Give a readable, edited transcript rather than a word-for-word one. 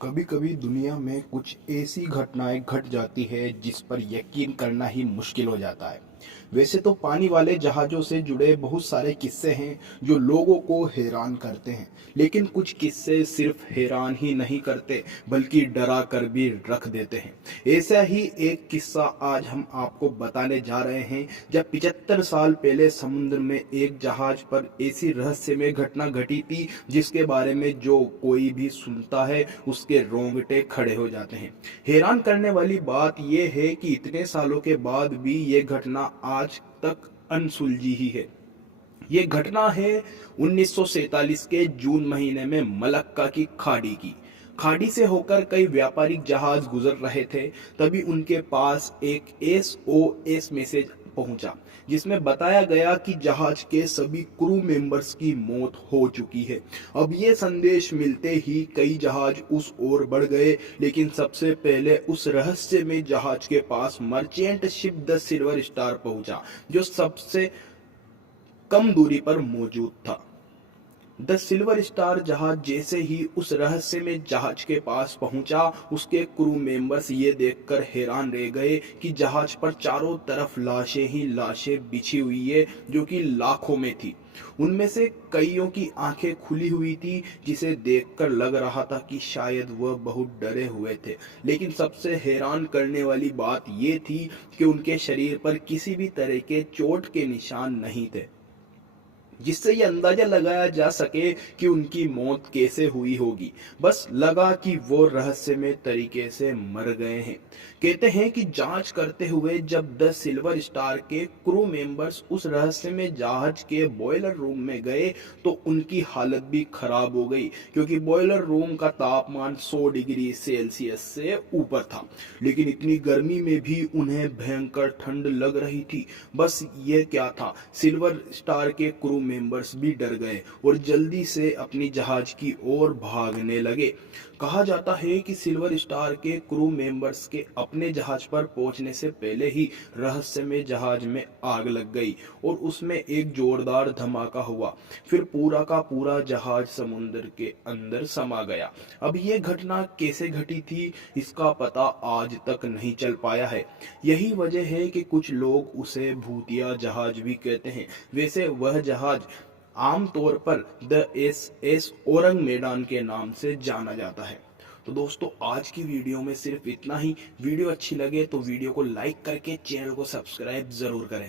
कभी कभी दुनिया में कुछ ऐसी घटनाएं घट जाती है जिस पर यकीन करना ही मुश्किल हो जाता है। वैसे तो पानी वाले जहाज़ों से जुड़े बहुत सारे किस्से हैं जो लोगों को हैरान करते हैं, लेकिन कुछ किस्से सिर्फ हैरान ही नहीं करते बल्कि डरा कर भी रख देते हैं। ऐसा ही एक किस्सा आज हम आपको बताने जा रहे हैं, जब 75 साल पहले समुद्र में एक जहाज पर ऐसी रहस्यमय घटना घटी थी जिसके बारे में जो कोई भी सुनता है उसके रोंगटे खड़े हो जाते हैं। हैरान करने वाली बात यह है कि इतने सालों के बाद भी ये घटना आज तक अनसुलझी ही है। ये घटना है 1947 के जून महीने में मलक्का की खाड़ी से होकर कई व्यापारिक जहाज गुजर रहे थे। तभी उनके पास एक एसओएस मैसेज पहुंचा, जिसमें बताया गया कि जहाज के सभी क्रू मेंबर्स की मौत हो चुकी है। अब ये संदेश मिलते ही कई जहाज उस ओर बढ़ गए, लेकिन सबसे पहले उस रहस्य में जहाज के पास merchant ship the silver star पहुंचा, जो सबसे कम दूरी पर मौजूद था। द सिल्वर स्टार जहाज जैसे ही उस रहस्य में जहाज के पास पहुंचा, उसके क्रू मेंबर्स ये देखकर हैरान रह गए कि जहाज पर चारों तरफ लाशें ही लाशें बिछी हुई है, जो कि लाखों में थी। उनमें से कईयों की आंखें खुली हुई थी, जिसे देखकर लग रहा था कि शायद वह बहुत डरे हुए थे। लेकिन सबसे हैरान करने वाली बात यह थी कि उनके शरीर पर किसी भी तरह के चोट के निशान नहीं थे, जिससे ये अंदाजा लगाया जा सके कि उनकी मौत कैसे हुई होगी। बस लगा कि वो रहस्यमय तरीके से मर गए हैं। कहते हैं कि जांच करते हुए जब द सिल्वर स्टार के क्रू मेंबर्स उस रहस्यमय जहाज के बॉयलर रूम में गए तो उनकी हालत भी खराब हो गई, क्योंकि बॉयलर रूम का तापमान 100 डिग्री सेल्सियस से ऊपर था। लेकिन इतनी गर्मी में भी उन्हें भयंकर ठंड लग रही थी। बस ये क्या था, सिल्वर स्टार के क्रू मेंबर्स भी डर गए और जल्दी से अपनी जहाज की ओर भागने लगे। कहा जाता है कि सिल्वर स्टार के क्रू मेंबर्स के अपने जहाज पर पहुंचने से पहले ही रहस्यमय जहाज में आग लग गई और उसमें एक जोरदार धमाका हुआ। फिर पूरा का पूरा जहाज समुद्र के अंदर समा गया। अब ये घटना कैसे घटी थी, इसका पता आज तक नहीं चल पाया है। यही वजह है कि कुछ लोग उसे भूतिया जहाज भी कहते हैं। वैसे वह जहाज आमतौर पर द एस ओरंग मैदान के नाम से जाना जाता है। तो दोस्तों, आज की वीडियो में सिर्फ इतना ही। वीडियो अच्छी लगे तो वीडियो को लाइक करके चैनल को सब्सक्राइब जरूर करें।